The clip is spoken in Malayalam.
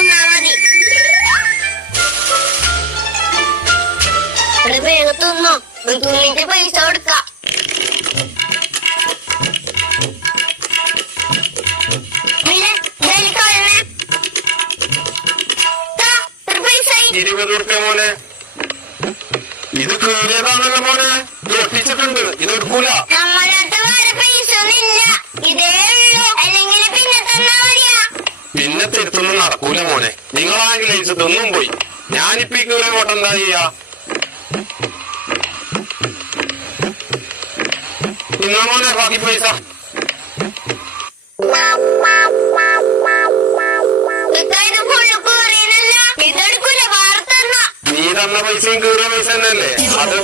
തന്നാ മതി. വേഗം തിന്നോ, തിന്നിട്ട് പൈസ കൊടുക്കാം. ₹20 മോനെ. ഇത് കീറിയതാണല്ലോ മോനെ, ഒട്ടിച്ചിട്ടുണ്ട്. ഇത് എടുക്കൂല. നമ്മളടുത്ത് വേറെ പൈസ ഒന്നുമില്ല, ഇതേ ഉള്ളൂ. അല്ലെങ്കിൽ പിന്നെ തന്നാ മതിയാ. പിന്നെ തിരുത്തൊന്നും നടക്കൂല മോനെ. നിങ്ങളാണെങ്കിൽ ഇതൊന്നും പോയി. ഞാനിപ്പോ ഈ കീറിയ ഫോട്ടോ എന്താ ചെയ്യാ? നിങ്ങൾ മോനെ ബാക്കി പൈസ. നീ തന്ന പൈസയും കീറിയ പൈസ തന്നെയല്ലേ? അത്